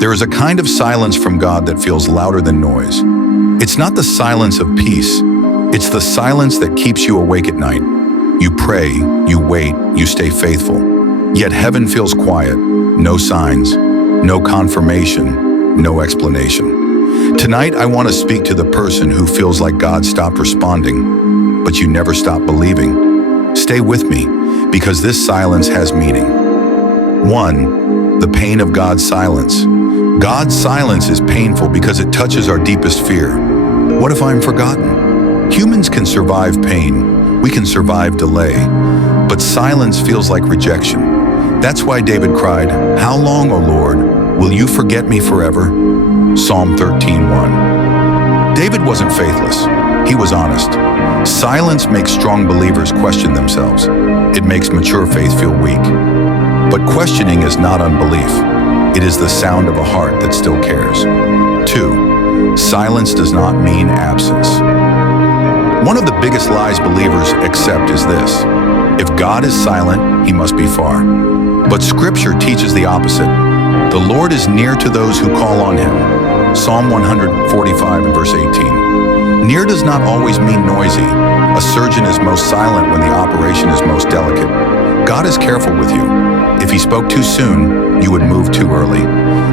There is a kind of silence from God that feels louder than noise. It's not the silence of peace. It's the silence that keeps you awake at night. You pray, you wait, you stay faithful. Yet heaven feels quiet. No signs, no confirmation, no explanation. Tonight, I want to speak to the person who feels like God stopped responding, but you never stop believing. Stay with me, because this silence has meaning. 1. The pain of God's silence. God's silence is painful because it touches our deepest fear. What if I'm forgotten? Humans can survive pain. We can survive delay. But silence feels like rejection. That's why David cried, "How long, O Lord, will you forget me forever?" Psalm 13:1. David wasn't faithless. He was honest. Silence makes strong believers question themselves. It makes mature faith feel weak. But questioning is not unbelief. It is the sound of a heart that still cares. 2. Silence does not mean absence. One of the biggest lies believers accept is this: if God is silent, he must be far. But Scripture teaches the opposite. The Lord is near to those who call on him. Psalm 145 and verse 18. Near does not always mean noisy. A surgeon is most silent when the operation is most delicate. God is careful with you. If he spoke too soon, you would move too early.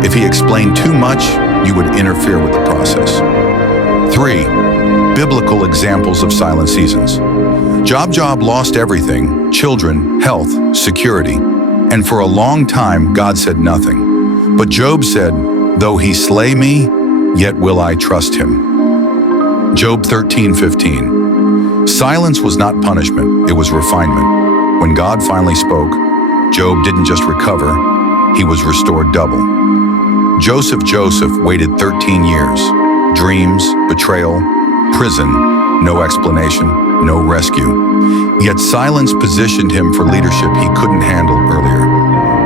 If he explained too much, you would interfere with the process. 3. Biblical examples of silent seasons. Job lost everything: children, health, security. And for a long time, God said nothing. But Job said, "Though he slay me, yet will I trust him." Job 13:15. Silence was not punishment, it was refinement. When God finally spoke, Job didn't just recover, he was restored double. Joseph waited 13 years. Dreams, betrayal, prison, no explanation, no rescue. Yet silence positioned him for leadership he couldn't handle earlier.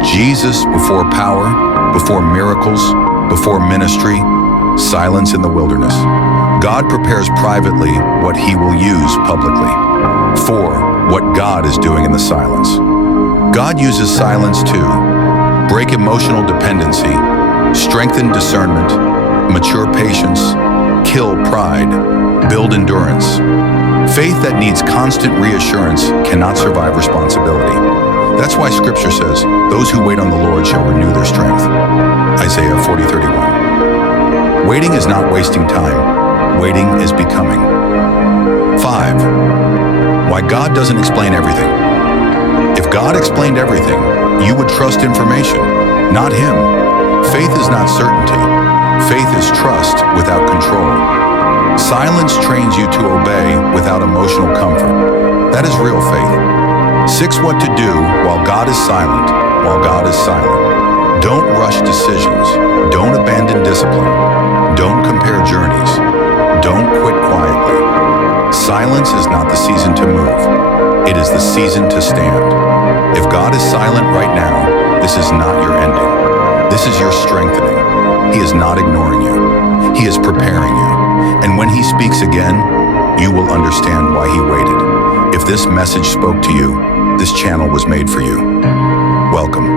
Jesus, before power, before miracles, before ministry, silence in the wilderness. God prepares privately what he will use publicly. 4. What God is doing in the silence. God uses silence to break emotional dependency, strengthen discernment, mature patience, kill pride, build endurance. Faith that needs constant reassurance cannot survive responsibility. That's why Scripture says, "Those who wait on the Lord shall renew their strength." Isaiah 40:31. Waiting is not wasting time. Waiting is becoming. 5. Why God doesn't explain everything. If God explained everything, you would trust information, not him. Faith is not certainty. Faith is trust without control. Silence trains you to obey without emotional comfort. That is real faith. 6. What to do while God is silent. While God is silent. Don't rush decisions. Don't abandon discipline. Don't compare journeys. Don't quit quietly. Silence is not the season to move. It is the season to stand. If God is silent right now, this is not your ending. This is your strengthening. He is not ignoring you. He is preparing you. And when he speaks again, you will understand why he waited. If this message spoke to you, this channel was made for you. Welcome.